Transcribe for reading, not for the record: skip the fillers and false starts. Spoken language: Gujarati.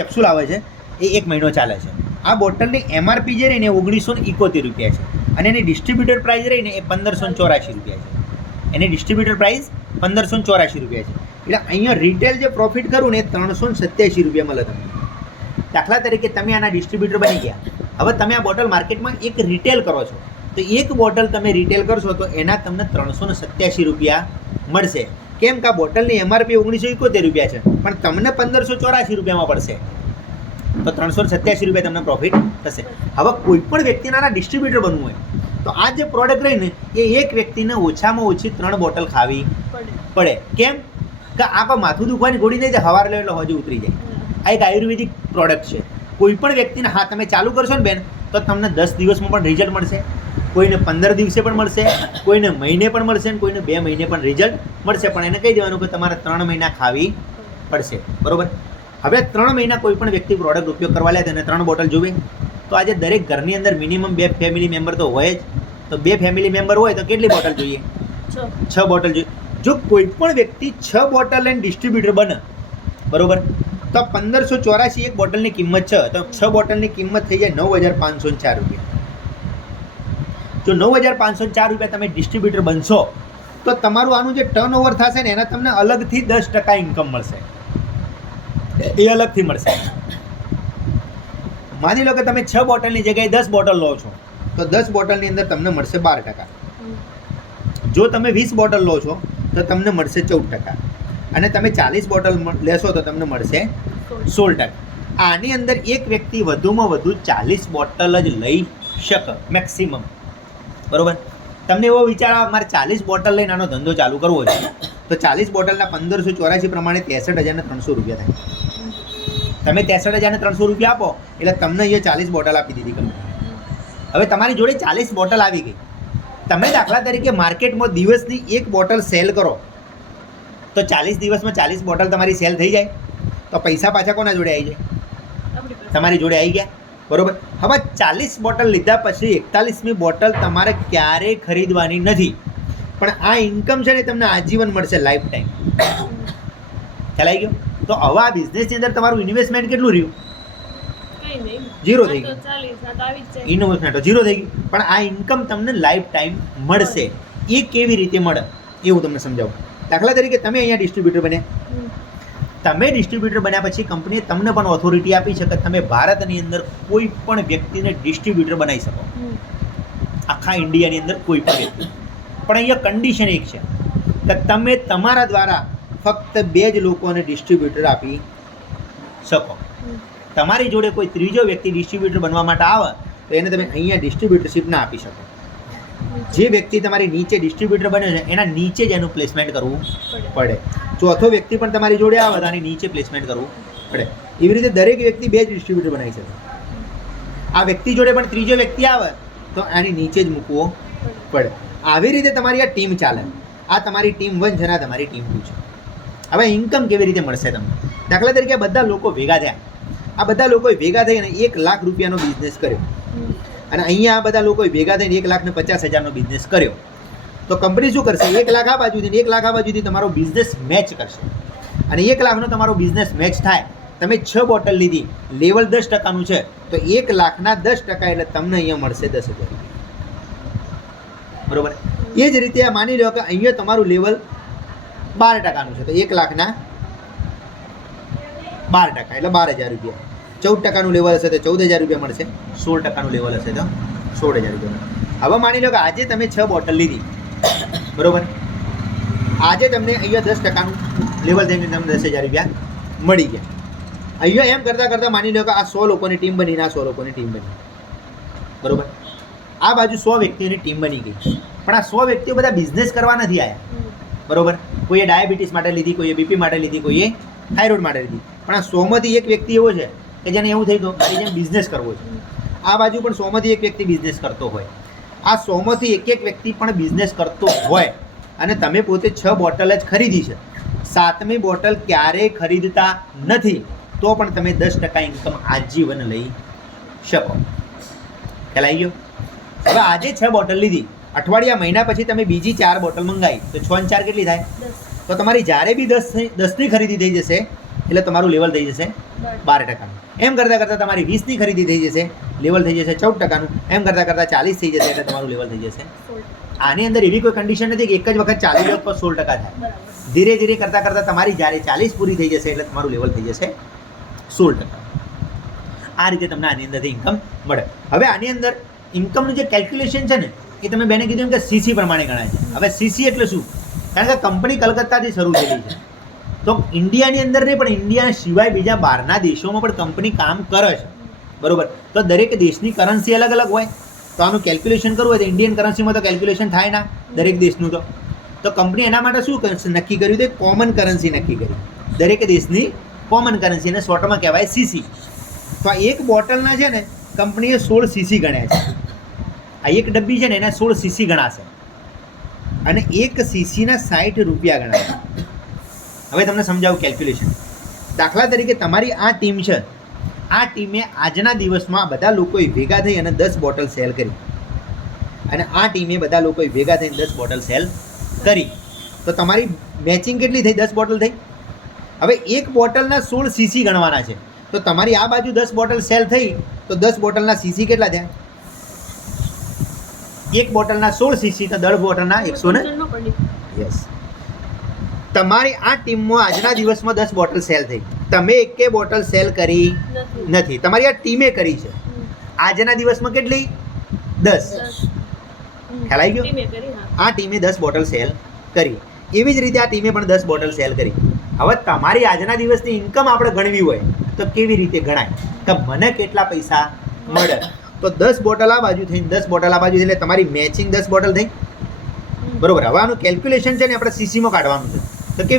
કેપ્સ્યુલ આવે છે એ 1 મહિનો ચાલે છે. આ બોટલની MRP જે રહીને 1971 રૂપિયા છે અને એની ડિસ્ટ્રીબ્યુટર પ્રાઇસ રહીને એ 1584 રૂપિયા છે. એની ડિસ્ટ્રીબ્યુટર પ્રાઇસ 1584 રૂપિયા છે. એટલે અહીંયા રિટેલ જે પ્રોફિટ કરું ને એ 387 રૂપિયા મળે તમને. દાખલા તરીકે તમે આના ડિસ્ટ્રીબ્યુટર બની ગયા, હવે તમે આ બોટલ માર્કેટમાં એક રિટેલ કરો છો, તો એક બોટલ તમે રિટેલ કરશો તો એના તમને 387 રૂપિયા મળશે. કેમ કે આ બોટલની MRP 1971 રૂપિયા છે પણ તમને 1584 રૂપિયામાં પડશે, તો 387 રૂપિયા તમને પ્રોફિટ થશે. હવે કોઈ પણ વ્યક્તિને આના ડિસ્ટ્રીબ્યુટર બનવું હોય તો આ જે પ્રોડક્ટ રહીને એ એક વ્યક્તિને ઓછામાં ઓછી 3 બોટલ ખાવી પડે. કેમ કે આ પણ માથું દુખવાની ગોળી નહીં, હવાર લે એટલે હજુ ઉતરી જાય. આ એક આયુર્વેદિક પ્રોડક્ટ છે. કોઈ પણ વ્યક્તિને હા તમે ચાલુ કરશો ને બેન તો તમને 10 દિવસમાં પણ રિઝલ્ટ મળશે, કોઈને 15 દિવસે પણ મળશે, કોઈને મહિને પણ મળશે, કોઈને 2 મહિને પણ રિઝલ્ટ મળશે. પણ એને કહી દેવાનું કે તમારે 3 મહિના ખાવી પડશે. બરોબર. હવે 3 મહિના કોઈ પણ વ્યક્તિ પ્રોડક્ટ ઉપયોગ કરવા લે અને 3 બોટલ જોવે તો આજે દરેક ઘરની અંદર મિનિમમ 2 ફેમિલી મેમ્બર તો હોય જ. તો 2 ફેમિલી મેમ્બર હોય તો કેટલી બોટલ જોઈએ? 6 બોટલ જોઈએ. જો કોઈ પણ વ્યક્તિ 6 બોટલ લઈને ડિસ્ટ્રીબ્યુટર બને, બરોબર, તો 1584 એક બોટલની કિંમત છે, તો 6 બોટલની કિંમત થઈ જાય 9504 રૂપિયા. જો 9504 રૂપિયા તમે ડિસ્ટ્રીબ્યુટર બનશો તો તમારું આનું જે ટર્નઓવર થશે ને એના તમને અલગથી 10% ઇન્કમ મળશે. એ અલગથી મળશે. માની લો કે તમે 6 બોટલની જગ્યાએ 10 બોટલ લો છો તો 10 બોટલની અંદર તમને મળશે 12%. જો તમે 20 બોટલ લો છો તો તમને મળશે 14%. અને તમે 40 બોટલ લેશો તો તમને મળશે 16%. આની અંદર એક વ્યક્તિ વધુમાં વધુ 40 બોટલ જ લઈ શકે મેક્સિમમ. બરોબર. તમને એવો વિચાર આવે મારે 40 બોટલ લઈને આનો ધંધો ચાલુ કરવો છે તો 40 બોટલના 1584 પ્રમાણે 63,300 રૂપિયા થાય. તમે 63,300 રૂપિયા આપો એટલે તમને અહીંયા 40 બોટલ આપી દીધી કંપની. હવે તમારી જોડે 40 બોટલ આવી ગઈ. તમે દાખલા તરીકે માર્કેટમાં દિવસની 1 બોટલ સેલ કરો તો 40 દિવસમાં 40 બોટલ તમારી સેલ થઈ જાય તો પૈસા પાછા કોના જોડે આવી જાય? તમારી જોડે આવી ગયા. બરોબર. હવે 40 બોટલ લીધા પછી 41મી બોટલ તમારે ક્યારેય ખરીદવાની નથી, પણ આ ઇન્કમ છે ને તમને આજીવન મળશે, લાઈફ ટાઈમ. ખ્યાલ આવી ગયો? તો હવે આ બિઝનેસની અંદર તમારું ઇન્વેસ્ટમેન્ટ કેટલું રહ્યું? ઝીરો થઈ ગયું. ઇન્વેસ્ટમેન્ટ તો ઝીરો થઈ ગયું, પણ આ ઇન્કમ તમને લાઈફ ટાઈમ મળશે. એ કેવી રીતે મળે એ હું તમને સમજાવું. દાખલા તરીકે તમે અહીંયા ડિસ્ટ્રીબ્યુટર બન્યા, તમે ડિસ્ટ્રીબ્યુટર બન્યા પછી કંપનીએ તમને પણ ઓથોરિટી આપી છે કે તમે ભારતની અંદર કોઈ પણ વ્યક્તિને ડિસ્ટ્રીબ્યુટર બનાવી શકો, આખા ઇન્ડિયાની અંદર કોઈ પણ વ્યક્તિ. પણ અહીંયા કન્ડિશન એક છે કે તમે તમારા દ્વારા ફક્ત 2 જ લોકોને ડિસ્ટ્રીબ્યુટર આપી શકો. તમારી જોડે કોઈ ત્રીજો વ્યક્તિ ડિસ્ટ્રીબ્યુટર બનવા માટે આવે તો એને તમે અહીંયા ડિસ્ટ્રીબ્યુટરશીપ ના આપી શકો. જે વ્યક્તિ તમારી નીચે ડિસ્ટ્રીબ્યુટર બને છે એના નીચે જ એનું પ્લેસમેન્ટ કરવું પડે. ચોથો વ્યક્તિ પણ તમારી જોડે આવે તો આની નીચે પ્લેસમેન્ટ કરવું પડે. એવી રીતે દરેક વ્યક્તિ 2 જ ડિસ્ટ્રીબ્યુટર બનાવી શકે. આ વ્યક્તિ જોડે પણ ત્રીજો વ્યક્તિ આવે તો આની નીચે જ મૂકવો પડે. આવી રીતે તમારી આ ટીમ ચાલે. આ તમારી ટીમ 1 છે ને આ તમારી ટીમ 2 છે. હવે ઇન્કમ કેવી રીતે મળશે તમને? દાખલા તરીકે આ બધા લોકો ભેગા થયા, આ બધા લોકોએ ભેગા થઈને 1 લાખ રૂપિયાનો બિઝનેસ કર્યો અને અહીંયા આ બધા લોકોએ ભેગા થઈને 1,50,000નો બિઝનેસ કર્યો. તો કંપની શું કરશે? 1 લાખ આ બાજુથી 1 લાખ આ બાજુથી તમારો બિઝનેસ મેચ કરશે અને 1 લાખનો તમારો બિઝનેસ મેચ થાય. તમે 6 બોટલ લીધી, લેવલ 10%નું છે તો 1 લાખના 10% એટલે તમને અહીંયા મળશે 10,000 રૂપિયા. બરોબર. એ જ રીતે આ માની લો કે અહીંયા તમારું લેવલ 12%નું છે તો 1 લાખના 12% એટલે 12,000 રૂપિયા. 14%નું લેવલ હશે તો 14,000 રૂપિયા મળશે. 16%નું લેવલ હશે તો 16,000 રૂપિયા. હવે માની લો કે આજે તમે 6 બોટલ લીધી, બરોબર. આજે તમને અહીંયા 10%નું લેવલ થઈને તમને 10,000 રૂપિયા મળી ગયા. અહીંયા એમ કરતાં કરતાં માની લો કે આ 100 લોકોની ટીમ બની ને આ 100 લોકોની ટીમ બની, બરોબર. આ બાજુ 100 વ્યક્તિઓની ટીમ બની ગઈ, પણ આ 100 વ્યક્તિઓ બધા બિઝનેસ કરવા નથી આવ્યા, બરોબર. કોઈએ ડાયાબિટીસ માટે લીધી, કોઈએ બીપી માટે લીધી, કોઈએ થાઇરોઇડ માટે લીધી. પણ આ 100માંથી એક વ્યક્તિ એવો છે કે જેને એવું થઈ ગયું મારી જેમ બિઝનેસ કરવો છે. આ બાજુ પણ 100માંથી એક વ્યક્તિ બિઝનેસ કરતો હોય. આ 100માંથી એક વ્યક્તિ પણ બિઝનેસ કરતો હોય અને તમે પોતે 6 બોટલ જ ખરીદી છે, 7મી બોટલ ક્યારેય ખરીદતા નથી તો પણ તમે 10% ઇન્કમ આજીવન લઈ શકો. ખ્યાલ આવી ગયો? હવે આજે 6 બોટલ લીધી, અઠવાડિયા મહિના પછી તમે બીજી 4 બોટલ મંગાવી તો 6 અને 4 કેટલી થાય? તો તમારી જ્યારે બી 10ની ખરીદી થઈ જશે એટલે તમારું લેવલ થઈ જશે 12%. એમ કરતાં કરતાં તમારી 20ની ખરીદી થઈ જશે, લેવલ થઈ જશે 14%. એમ કરતાં કરતાં 40 થઈ જશે એટલે તમારું લેવલ થઈ જશે. આની અંદર એવી કોઈ કન્ડિશન નથી કે એક જ વખત 40 લો તો 16% થાય. ધીરે ધીરે કરતાં કરતાં તમારી જ્યારે 40 પૂરી થઈ જશે એટલે તમારું લેવલ થઈ જશે 16%. આ રીતે તમને આની અંદરથી ઇન્કમ મળે. હવે આની અંદર ઇન્કમનું જે કેલ્ક્યુલેશન છે ને એ તમે બેને કીધું એમ કે સીસી પ્રમાણે ગણાય છે. હવે સીસી એટલે શું? કારણ કે કંપની કલકત્તાથી શરૂ થયેલી છે, તો ઇન્ડિયાની અંદર નહીં પણ ઇન્ડિયા સિવાય બીજા બહારના દેશોમાં પણ કંપની કામ કરે છે, બરોબર? તો દરેક દેશની કરન્સી અલગ અલગ હોય, તો આનું કેલ્ક્યુલેશન કરવું હોય તો ઇન્ડિયન કરન્સીમાં તો કેલ્ક્યુલેશન થાય ના દરેક દેશનું. તો કંપની એના માટે શું નક્કી કર્યું? તો કોમન કરન્સી નક્કી કરી, દરેક દેશની કોમન કરન્સી, અને શોર્ટમાં કહેવાય સીસી. તો આ એક બોટલના છે ને કંપનીએ 16 સીસી ગણ્યા છે. આ એક ડબ્બી છે ને એના 16 સીસી ગણાશે, અને એક સીસીના 60 રૂપિયા ગણાશે. હવે તમને સમજાવું કેલ્ક્યુલેશન. દાખલા તરીકે તમારી આ ટીમ છે, આ ટીમે આજના દિવસમાં બધા લોકોએ ભેગા થઈ અને 10 બોટલ સેલ કરી, અને આ ટીમે બધા લોકોએ ભેગા થઈને 10 બોટલ સેલ કરી, તો તમારી મેચિંગ કેટલી થઈ? 10 બોટલ થઈ. હવે એક બોટલના 16 સીસી ગણવાના છે, તો તમારી આ બાજુ 10 બોટલ સેલ થઈ, તો 10 બોટલના સીસી કેટલા થયા? એક બોટલના 16 સીસી, તો 10 બોટલના 100. યસ. તમારી આ ટીમમાં આજના દિવસમાં 10 બોટલ સેલ થઈ, તમે એકે બોટલ સેલ કરી નથી, તમારી આ ટીમે કરી છે. આજના દિવસમાં કેટલી? 10. ખ્યાલ આવી ગયો? આ ટીમે 10 બોટલ સેલ કરી, એવી જ રીતે આ ટીમે પણ 10 બોટલ સેલ કરી. હવે તમારી આજના દિવસની ઇન્કમ આપણે ગણવી હોય તો કેવી રીતે ગણાય કે મને કેટલા પૈસા મળે? તો 10 બોટલ આ બાજુ થઈ, 10 બોટલ આ બાજુ થઈ, એટલે તમારી મેચિંગ 10 બોટલ થઈ, બરોબર? હવે આનું કેલ્ક્યુલેશન છે ને આપણે સીસીમાં કાઢવાનું છે. તો કેવી